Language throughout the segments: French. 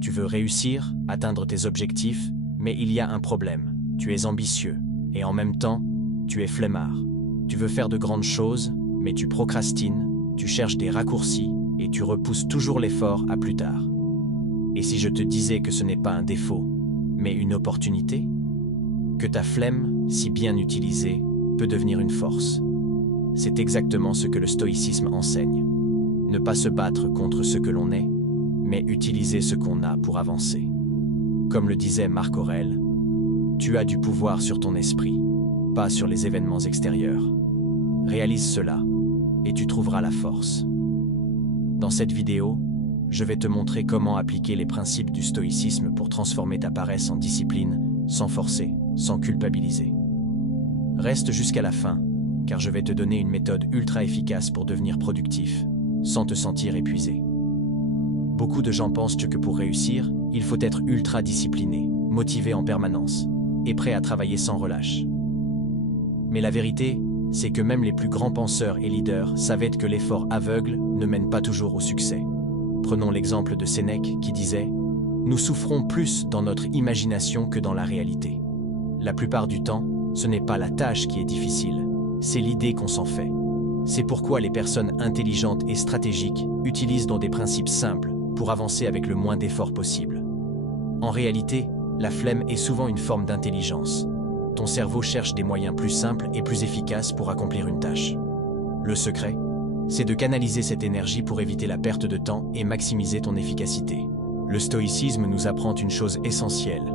Tu veux réussir, atteindre tes objectifs, mais il y a un problème. Tu es ambitieux, et en même temps, tu es flemmard. Tu veux faire de grandes choses, mais tu procrastines, tu cherches des raccourcis, et tu repousses toujours l'effort à plus tard. Et si je te disais que ce n'est pas un défaut, mais une opportunité? Que ta flemme, si bien utilisée, peut devenir une force. C'est exactement ce que le stoïcisme enseigne. Ne pas se battre contre ce que l'on est, mais utiliser ce qu'on a pour avancer. Comme le disait Marc Aurèle, tu as du pouvoir sur ton esprit, pas sur les événements extérieurs. Réalise cela, et tu trouveras la force. Dans cette vidéo, je vais te montrer comment appliquer les principes du stoïcisme pour transformer ta paresse en discipline, sans forcer, sans culpabiliser. Reste jusqu'à la fin, car je vais te donner une méthode ultra efficace pour devenir productif, sans te sentir épuisé. Beaucoup de gens pensent que pour réussir, il faut être ultra discipliné, motivé en permanence, et prêt à travailler sans relâche. Mais la vérité, c'est que même les plus grands penseurs et leaders savaient que l'effort aveugle ne mène pas toujours au succès. Prenons l'exemple de Sénèque qui disait « Nous souffrons plus dans notre imagination que dans la réalité. La plupart du temps, ce n'est pas la tâche qui est difficile, c'est l'idée qu'on s'en fait. C'est pourquoi les personnes intelligentes et stratégiques utilisent des principes simples pour avancer avec le moins d'efforts possible. En réalité, la flemme est souvent une forme d'intelligence. Ton cerveau cherche des moyens plus simples et plus efficaces pour accomplir une tâche. Le secret, c'est de canaliser cette énergie pour éviter la perte de temps et maximiser ton efficacité. Le stoïcisme nous apprend une chose essentielle.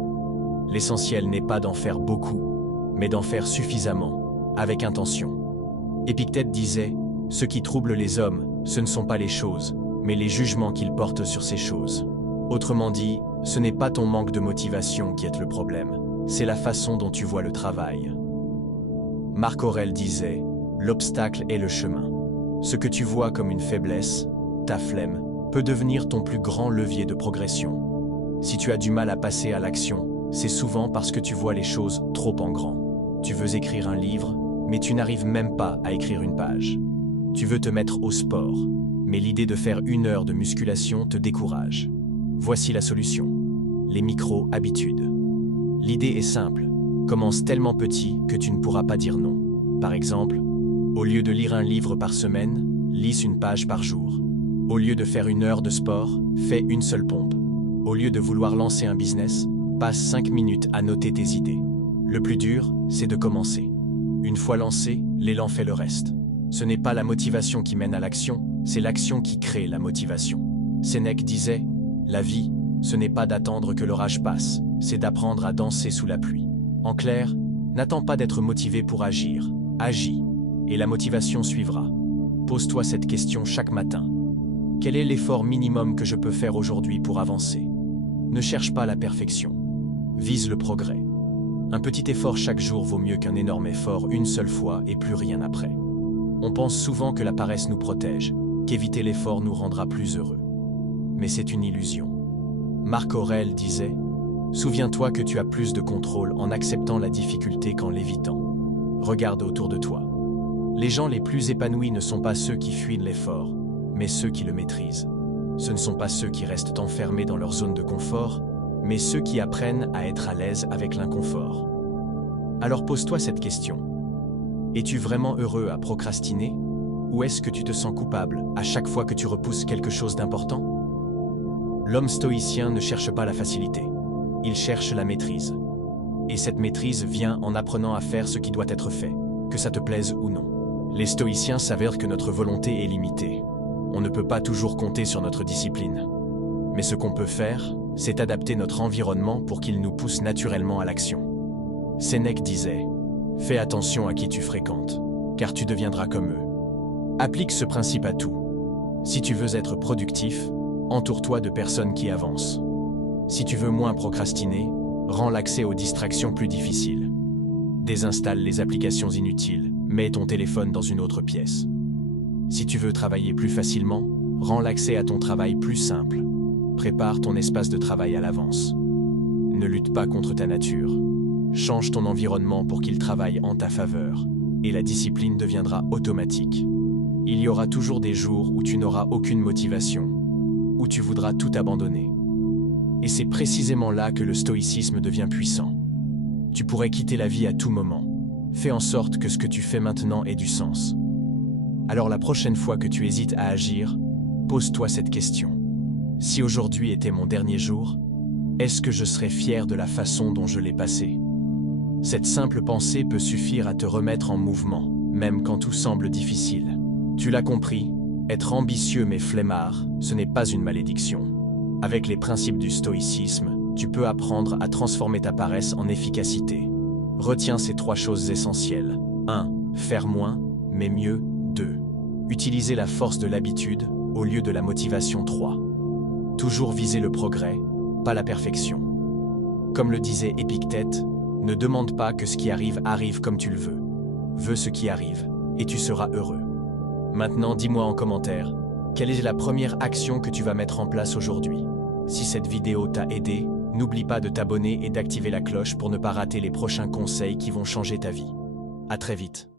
L'essentiel n'est pas d'en faire beaucoup, mais d'en faire suffisamment, avec intention. Épictète disait « Ce qui trouble les hommes, ce ne sont pas les choses, mais les jugements qu'ils portent sur ces choses. » Autrement dit, ce n'est pas ton manque de motivation qui est le problème, c'est la façon dont tu vois le travail. Marc Aurèle disait « L'obstacle est le chemin. » Ce que tu vois comme une faiblesse, ta flemme, peut devenir ton plus grand levier de progression. Si tu as du mal à passer à l'action, c'est souvent parce que tu vois les choses trop en grand. Tu veux écrire un livre, mais tu n'arrives même pas à écrire une page. Tu veux te mettre au sport, mais l'idée de faire 1 heure de musculation te décourage. Voici la solution. Les micro-habitudes. L'idée est simple. Commence tellement petit que tu ne pourras pas dire non. Par exemple, au lieu de lire un livre par semaine, lis 1 page par jour. Au lieu de faire 1 heure de sport, fais 1 seule pompe. Au lieu de vouloir lancer un business, passe 5 minutes à noter tes idées. Le plus dur, c'est de commencer. Une fois lancé, l'élan fait le reste. Ce n'est pas la motivation qui mène à l'action, c'est l'action qui crée la motivation. Sénèque disait « La vie, ce n'est pas d'attendre que l'orage passe, c'est d'apprendre à danser sous la pluie. » En clair, n'attends pas d'être motivé pour agir, agis, et la motivation suivra. Pose-toi cette question chaque matin. Quel est l'effort minimum que je peux faire aujourd'hui pour avancer? Ne cherche pas la perfection. Vise le progrès. Un petit effort chaque jour vaut mieux qu'un énorme effort une seule fois et plus rien après. On pense souvent que la paresse nous protège, qu'éviter l'effort nous rendra plus heureux. Mais c'est une illusion. Marc Aurèle disait « Souviens-toi que tu as plus de contrôle en acceptant la difficulté qu'en l'évitant. » Regarde autour de toi. Les gens les plus épanouis ne sont pas ceux qui fuient l'effort, mais ceux qui le maîtrisent. Ce ne sont pas ceux qui restent enfermés dans leur zone de confort, mais ceux qui apprennent à être à l'aise avec l'inconfort. Alors pose-toi cette question. Es-tu vraiment heureux à procrastiner? Ou est-ce que tu te sens coupable à chaque fois que tu repousses quelque chose d'important? L'homme stoïcien ne cherche pas la facilité. Il cherche la maîtrise. Et cette maîtrise vient en apprenant à faire ce qui doit être fait, que ça te plaise ou non. Les stoïciens s'avèrent que notre volonté est limitée. On ne peut pas toujours compter sur notre discipline. Mais ce qu'on peut faire, c'est adapter notre environnement pour qu'il nous pousse naturellement à l'action. Sénèque disait « Fais attention à qui tu fréquentes, car tu deviendras comme eux. » Applique ce principe à tout. Si tu veux être productif, entoure-toi de personnes qui avancent. Si tu veux moins procrastiner, rends l'accès aux distractions plus difficile. Désinstalle les applications inutiles, mets ton téléphone dans une autre pièce. Si tu veux travailler plus facilement, rends l'accès à ton travail plus simple. Prépare ton espace de travail à l'avance. Ne lutte pas contre ta nature. Change ton environnement pour qu'il travaille en ta faveur, et la discipline deviendra automatique. Il y aura toujours des jours où tu n'auras aucune motivation, où tu voudras tout abandonner. Et c'est précisément là que le stoïcisme devient puissant. Tu pourrais quitter la vie à tout moment. Fais en sorte que ce que tu fais maintenant ait du sens. Alors la prochaine fois que tu hésites à agir, pose-toi cette question. Si aujourd'hui était mon dernier jour, est-ce que je serais fier de la façon dont je l'ai passé? Cette simple pensée peut suffire à te remettre en mouvement, même quand tout semble difficile. Tu l'as compris, être ambitieux mais flemmard, ce n'est pas une malédiction. Avec les principes du stoïcisme, tu peux apprendre à transformer ta paresse en efficacité. Retiens ces 3 choses essentielles. 1. Faire moins, mais mieux. 2. Utiliser la force de l'habitude au lieu de la motivation. 3. Toujours viser le progrès, pas la perfection. Comme le disait Épictète, ne demande pas que ce qui arrive arrive comme tu le veux. Veux ce qui arrive, et tu seras heureux. Maintenant, dis-moi en commentaire, quelle est la première action que tu vas mettre en place aujourd'hui? Si cette vidéo t'a aidé, n'oublie pas de t'abonner et d'activer la cloche pour ne pas rater les prochains conseils qui vont changer ta vie. À très vite.